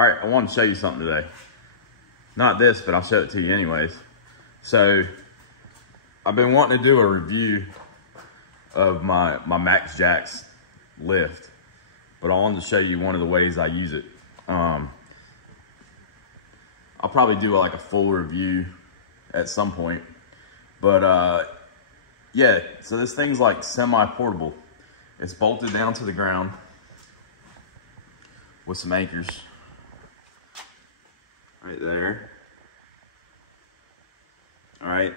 All right, I wanted to show you something today. Not this, but I'll show it to you anyways. So I've been wanting to do a review of my Max Jax lift, but I wanted to show you one of the ways I use it. I'll probably do like a full review at some point, but yeah, so this thing's like semi-portable. It's bolted down to the ground with some anchors right there. All right,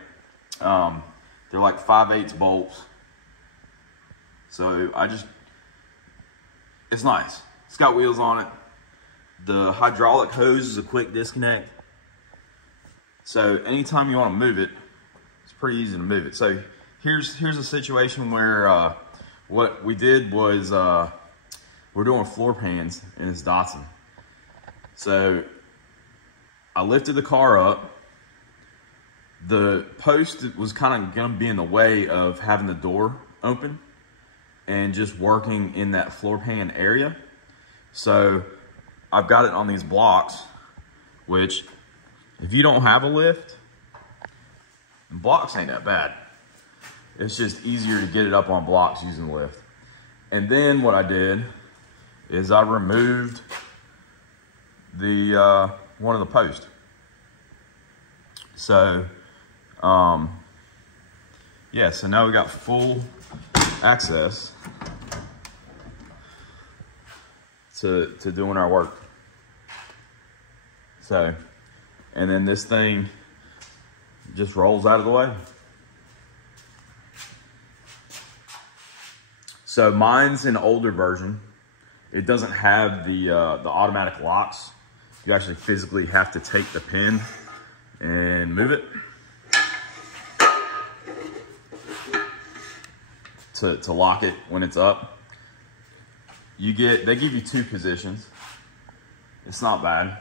they're like 5/8 bolts. So it's nice. It's got wheels on it. The hydraulic hose is a quick disconnect. So anytime you want to move it, it's pretty easy to move it. So here's a situation where what we did was we're doing floor pans in this Datsun. So I lifted the car up. The post was kind of gonna be in the way of having the door open and just working in that floor pan area. So I've got it on these blocks, which if you don't have a lift, blocks ain't that bad. It's just easier to get it up on blocks using the lift. And then what I did is I removed the one of the posts. So yeah, so now we got full access to doing our work. So, and then this thing just rolls out of the way. So mine's an older version. It doesn't have the automatic locks. You actually physically have to take the pin and move it to lock it when it's up. They give you 2 positions. It's not bad.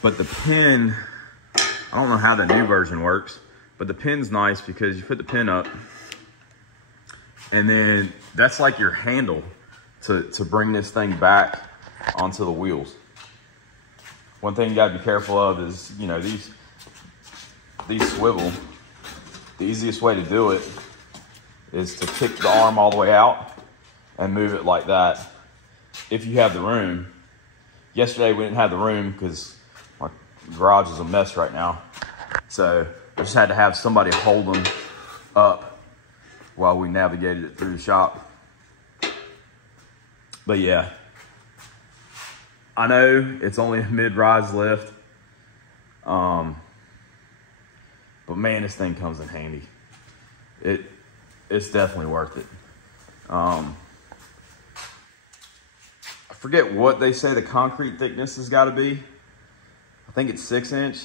But the pin, I don't know how the new version works, but the pin's nice because you put the pin up and then that's like your handle to bring this thing back onto the wheels. One thing you gotta be careful of is, you know, these swivel. The easiest way to do it is to kick the arm all the way out and move it like that if you have the room. Yesterday we didn't have the room because my garage is a mess right now. So I just had to have somebody hold them up while we navigated it through the shop. But yeah, I know it's only a mid-rise lift, but man, this thing comes in handy. It's definitely worth it. I forget what they say the concrete thickness has got to be. I think it's 6 inch.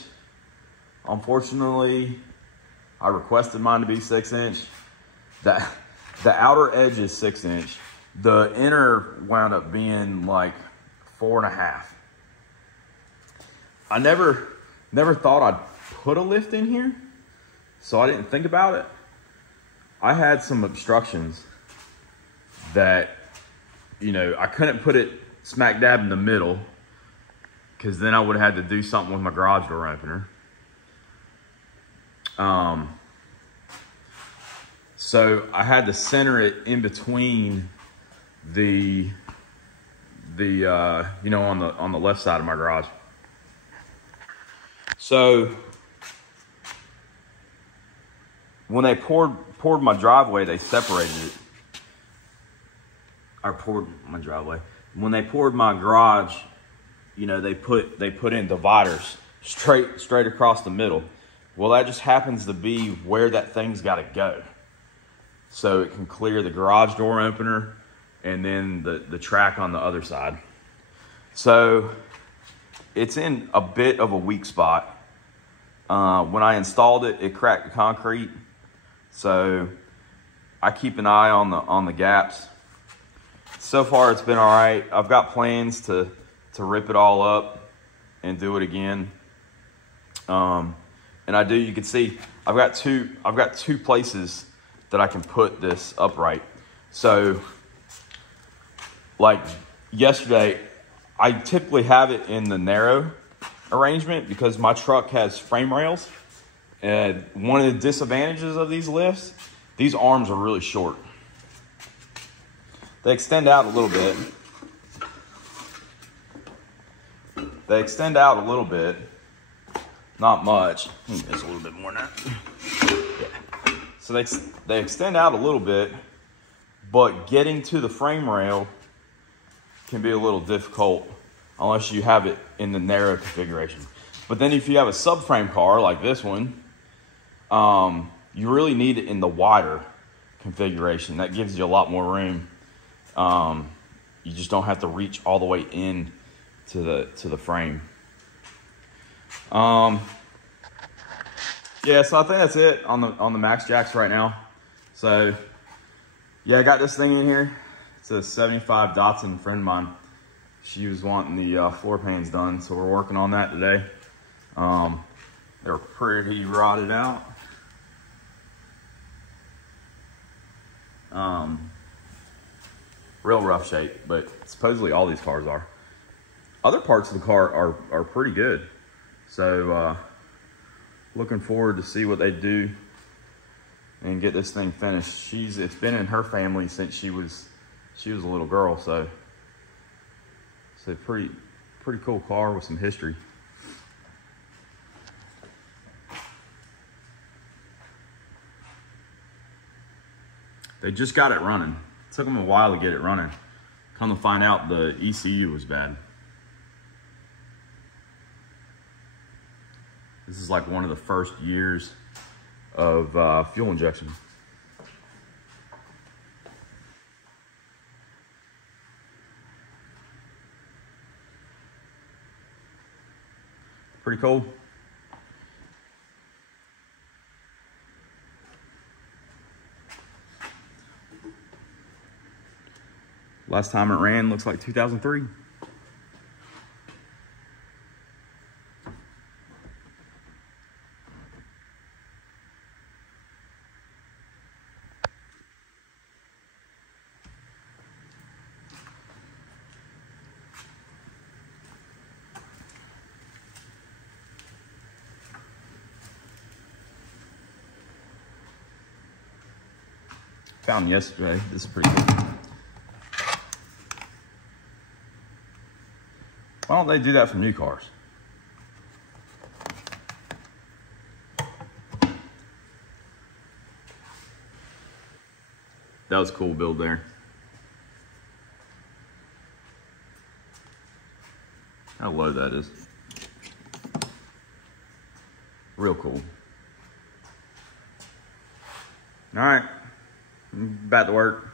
Unfortunately, I requested mine to be 6 inch. The outer edge is 6 inch. The inner wound up being like 4.5. I never thought I'd put a lift in here, so I didn't think about it. I had some obstructions that, you know, I couldn't put it smack dab in the middle because then I would have had to do something with my garage door opener. So I had to center it in between the you know, on the left side of my garage. So when they poured my driveway, they separated it. Or poured my driveway. When they poured my garage, you know, they put in dividers straight across the middle. Well, that just happens to be where that thing's got to go, so it can clear the garage door opener and then the track on the other side. So it's in a bit of a weak spot. When I installed it, it cracked the concrete. So I keep an eye on the gaps. So far it's been all right. I've got plans to rip it all up and do it again. And you can see I've got two places that I can put this upright. So like yesterday, I typically have it in the narrow arrangement because my truck has frame rails. And one of the disadvantages of these lifts, these arms are really short. They extend out a little bit. Not much. It's a little bit more than that. Yeah. So they extend out a little bit, but getting to the frame rail can be a little difficult unless you have it in the narrow configuration. But then if you have a subframe car like this one, you really need it in the wider configuration. That gives you a lot more room. You just don't have to reach all the way in to the frame. Yeah, so I think that's it on the Max Jax right now. So yeah, I got this thing in here. It's a 75 Datsun. Friend of mine, she was wanting the floor pans done, so we're working on that today. They're pretty rotted out. Real rough shape, but supposedly all these cars are. Other parts of the car are pretty good. So looking forward to see what they do and get this thing finished. It's been in her family since she was a little girl, so it's a pretty cool car with some history. They just got it running. It took them a while to get it running. Come to find out, the ECU was bad. This is like one of the first years of fuel injection. Pretty cool. Last time it ran looks like 2003. Found yesterday. This is pretty cool. Why don't they do that for new cars? That was a cool build there. How low that is. Real cool. All right, back to work.